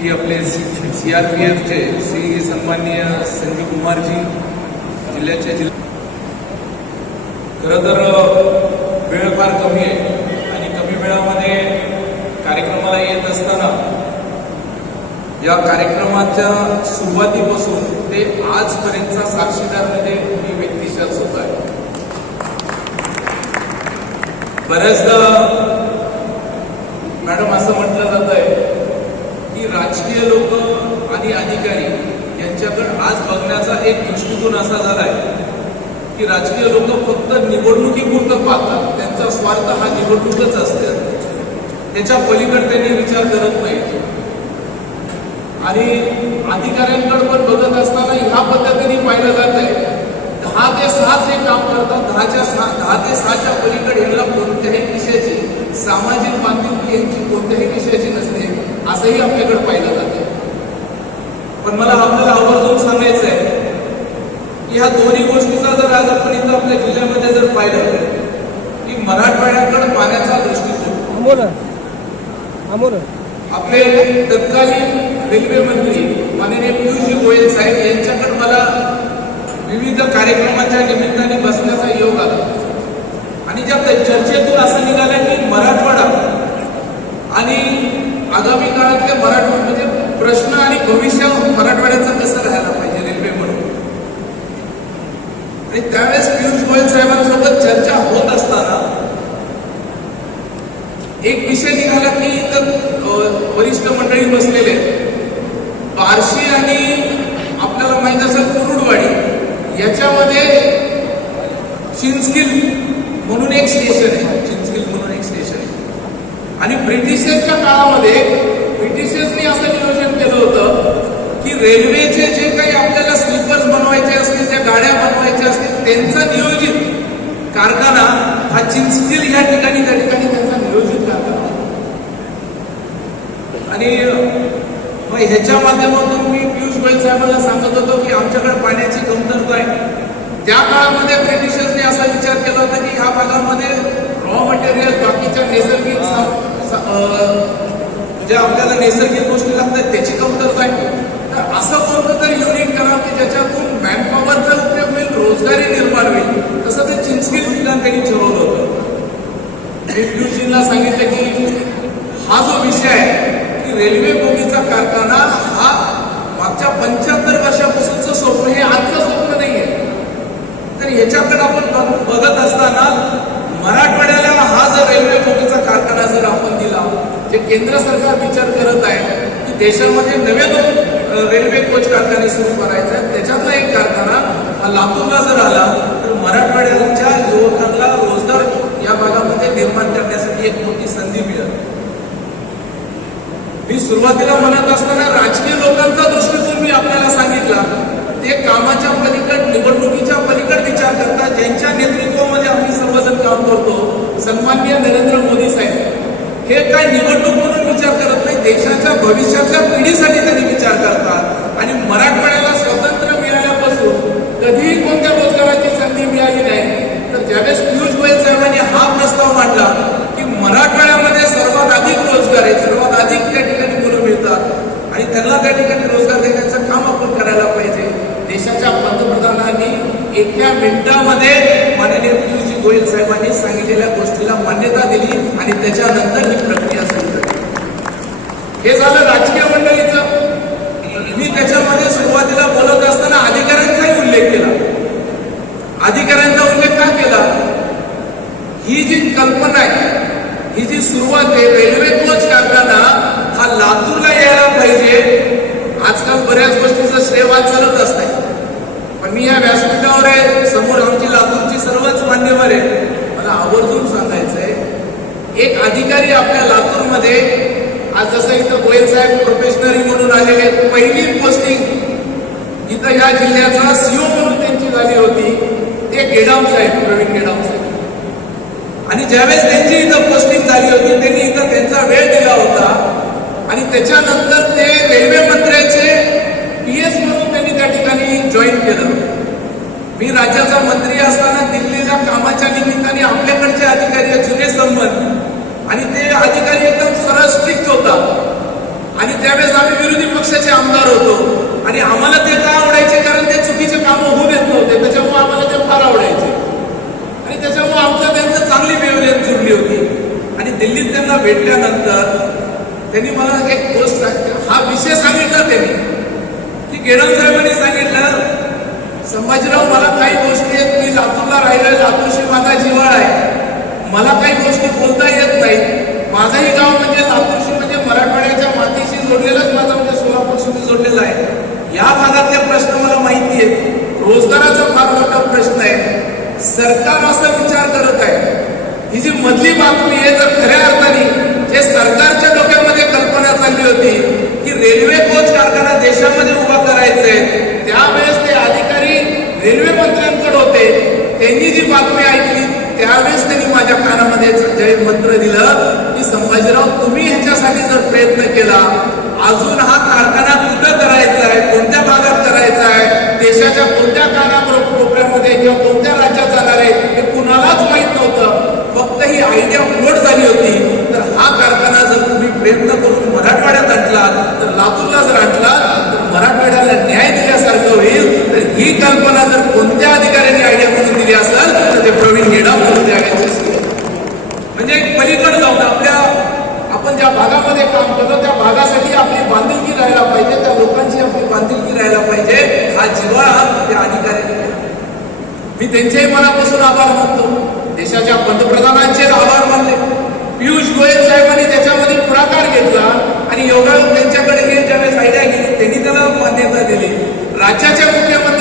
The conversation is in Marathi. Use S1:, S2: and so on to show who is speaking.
S1: की आपले सी आर पी एफचे श्री सन्माननीय संजीव कुमारजी जिल्ह्याचे जिल्हा खरं तर वेळ फार कमी आहे आणि कमी वेळामध्ये कार्यक्रमाला येत असताना या कार्यक्रमाच्या सुरुवातीपासून ते आजपर्यंतचा साक्षीदार म्हणजे मी व्यक्तिशः होत आहे. बऱ्याचदा मॅडम असं म्हटलं जात आहे की राजकीय लोक आणि अधिकारी यांच्याकडे आज बघण्याचा एक दृष्टिकोन असा झाला आहे की राजकीय लोक फक्त निवडणुकीपुरतं पाहतात. त्यांचा स्वार्थ हा निवडणूकच असते. त्याच्या पलीकडे त्यांनी विचार करत नाही. आणि अधिकाऱ्यांकडे पण बघत असताना ह्या पद्धतीने पाहिलं जात आहे. दहा ते सहाच हे काम करतात. दहाच्या सहा दहा ते सहाच्या पलीकडे यांना कोणत्याही विषयाची सामाजिक बांधिलकी यांची कोणत्याही विषयाची नसते. असंही आपल्याकडे पाहिलं जाते पण मला आपल्याला आवर्जून सांगायचं आहे की ह्या दोन्ही गोष्टीचा जर आज आपण इथं आपल्या जिल्ह्यामध्ये जर पाहिलं की मराठवाड्याकडे पाण्याचा दृष्टिकोन. आपले तत्कालीन रेल्वे मंत्री माननीय पियुषजी गोयल साहेब यांच्याकडे मला विविध कार्यक्रमाच्या निमित्ताने बसण्याचा योग आला. आणि ज्या चर्चेतून असं निघालं की मराठवाडा आणि आगामी काळातल्या मराठवाडा म्हणजे प्रश्न आणि भविष्य मराठवाड्याचं कसं राहायला पाहिजे रेल्वे म्हणून आणि त्यावेळेस पियुष गोयल साहेबांसोबत चर्चा होत असताना एक विषय निघाला की इथं वरिष्ठ मंडळी बसलेले आहेत. बार्शी आणि आपल्याला माहीत असेल कुरुडवाडी याच्यामध्ये चिंचकिल म्हणून एक स्टेशन आहे चिंचकिल म्हणून एक स्टेशन आहे आणि ब्रिटिशर्सच्या काळामध्ये ब्रिटिशर्सनी असं नियोजन केलं होतं की रेल्वेचे जे काही आपल्याला स्लीपर्स बनवायचे असतील त्या गाड्या बनवायच्या असतील त्यांचा नियोजित कारखाना हा चिंचतील या ठिकाणी त्या ठिकाणी त्यांचा नियोजित कारखाना आणि मग ह्याच्या माध्यमातून मी पियुष गोयल साहेबांना सांगत होतो की आमच्याकडे पाण्याची कमतरता आहे. त्या काळामध्ये ब्रिटिशर्सने असा विचार केला होता की ह्या भागामध्ये रॉ मटेरियल बाकीच्या नैसर्गिक सा- ज्या आपल्याला नैसर्गिक गोष्टी लागतात त्याची कमतरता आहे. तर असं कोणतं तरी युनिट करा की ज्याच्यातून मॅनपॉवरचा उपयोग होईल रोजगारी निर्माण होईल? तसं ते चिंचकी ठिकाण त्यांनी ठरवलं होतं. मी पियुषजींना सांगितलं की हा जो विषय आहे की रेल्वे बोगीचा कारखाना हा मागच्या पंच्याहत्तर वर्षापासूनचं स्वप्न हे आजचं स्वप्न नाही आहे तर ह्याच्याकडे आपण बघत असताना मराठवाड्याला हा जर रेल्वे बोगीचा कारखाना जर आपण दिला जे केंद्र सरकार विचार करत आहे की देशामध्ये नवे दोन रेल्वे कोच कारखाने सुरू करायचे आहेत त्याच्यातला एक कारखाना हा लातूरला जर आला तर मराठवाड्याच्या युवकांना रोजगार या भागामध्ये निर्माण करण्यासाठी एक मोठी संधी मिळेल. मी सुरुवातीला म्हणत असताना राजकीय लोकांचा दृष्टिकोन मी आपल्याला सांगितला. ते कामाच्या पलीकड निवडणुकीच्या पलीकड विचार करतात. ज्यांच्या नेतृत्वामध्ये आम्ही सर्वजण काम करतो. सन्माननीय नरेंद्र मोदी हे काय निवडणूक म्हणून विचार करत नाही देशाच्या भविष्याच्या पिढीसाठी त्यांनी विचार करतात. आणि मराठवाड्याला स्वातंत्र्य मिळाल्यापासून कधीही कोणत्या रोजगाराची संधी मिळाली नाही. तर ज्यावेळेस पियुष गोयल साहेबांनी हा प्रस्ताव मांडला की मराठवाड्यामध्ये सर्वात अधिक रोजगार आहे सर्वात अधिक त्या ठिकाणी मुलं मिळतात. आणि त्यांना त्या ठिकाणी रोजगार देण्याचं काम आपण करायला पाहिजे. देशाच्या पंतप्रधानांनी एका मिनिटामध्ये गोयल साहेबांनी सांगितलेल्या गोष्टीला मान्यता दिली आणि त्याच्यानंतर ही प्रक्रिया सुरू झाली. हे झालं राजकीय मंडळीचं. मी त्याच्यामध्ये सुरुवातीला बोलत असताना अधिकाऱ्यांचाही उल्लेख केला. अधिकाऱ्यांचा उल्लेख का केला? ही जी कल्पना आहे ही जी सुरुवात आहे रेल्वे कोच कारखाना हा लातूरला यायला पाहिजे. आजकाल बऱ्याच गोष्टीचं श्रेयवाद चालत असते मी या व्यासपीठावर आहे समोर आमची लातूरची सर्वच मान्यवर आहे मला आवर्जून सांगायचंय एक अधिकारी आपल्या लातूरमध्ये आज जसं इथं गोयल साहेब प्रोफेशनरी म्हणून आलेले आहेत पहिली पोस्टिंग इथं या जिल्ह्याचा सीओ म्हणून त्यांची झाली होती ते गेडाम साहेब प्रवीण गेडाम साहेब. आणि ज्यावेळेस त्यांची इथं पोस्टिंग झाली होती त्यांनी इथं त्यांचा वेळ दिला होता. आणि त्याच्यानंतर ते रेल्वे मंत्र्याचे पी एस म्हणून त्यांनी त्या ठिकाणी जॉईन केलं. मी राज्याचा मंत्री असताना दिल्लीला कामाच्या निमित्ताने आपल्याकडचे अधिकारी जुने संबंध. आणि ते अधिकारी एकदम सरळ स्ट्रिक्ट होता. आणि त्यावेळेस आम्ही विरोधी पक्षाचे आमदार होतो. आणि आम्हाला ते का आवडायचे? कारण ते चुकीचे कामं होऊ देत नव्हते त्याच्यामुळे आम्हाला ते फार आवडायचे आणि त्याच्यामुळे आमचं त्यांचं चांगली मेवलेन जुळली होती आणि दिल्लीत त्यांना भेटल्यानंतर त्यांनी मला एक गोष्ट हा विषय सांगितला त्यांनी की साहेबांनी सांगितलं संभाजीराव मला काही गोष्टी आहेत. मी लातूरला राहिलोय. लातूरशी माझा जिव्हाळा आहे. मला काही गोष्टी बोलता येत नाही माझंही गाव म्हणजे लातूरशी म्हणजे मराठवाड्याच्या मातीशी जोडलेलंच माझं म्हणजे सोलापूरशी जोडलेलं आहे. या भागातले प्रश्न मला माहिती आहेत. रोजगाराचा फार मोठा प्रश्न आहे. सरकार असा विचार करत आहे. ही जी मधली बातमी आहे तर खऱ्या अर्थाने जे सरकारच्या डोक्यामध्ये कल्पना चालली होती की रेल्वे कोच कारखाना देशामध्ये उभा करायचा आहे त्यावेळेस ते अधिकारी रेल्वे मंत्र्यांकडे होते त्यांनी जी बातमी ऐकली त्यावेळेस त्यांनी माझ्या कानामध्ये जे मंत्र दिलं की संभाजीराव तुम्ही ह्याच्यासाठी जर प्रयत्न केला अजून हा कारखाना कुठं करायचा आहे कोणत्या भागात करायचा आहे देशाच्या कोणत्या काना कोपऱ्यामध्ये किंवा कोणत्या राज्यात जाणार आहे हे कुणालाच माहीत नव्हतं. फक्त ही आयडिया फ्लोट झाली होती. तर हा कारखाना जर तुम्ही प्रयत्न करून मराठवाड्यात आणला तर लातूरला जर आणला तर मराठवाड्याला न्याय दिल्यासारखं होईल. तर ही कल्पना जर केली असाल तर ते प्रवीण घेडा म्हणजे पलीकडे जाऊन आपल्या आपण ज्या भागामध्ये काम करतो त्या भागासाठी आपली बांधिलकी राहायला पाहिजे त्या लोकांची आपली बांधिलकी राहायला पाहिजे. हा जिवाळा त्या अधिकाऱ्यांनी मी त्यांच्याही मनापासून आभार मानतो. देशाच्या पंतप्रधानांचे आभार मानले. पियुष गोयल साहेबांनी त्याच्यामध्ये पुढाकार घेतला आणि योगायोग त्यांच्याकडे गेले ज्यावेळेस आयडिया गेली. त्यांनी त्याला मान्यता दिली. राज्याच्या मुख्यमंत्री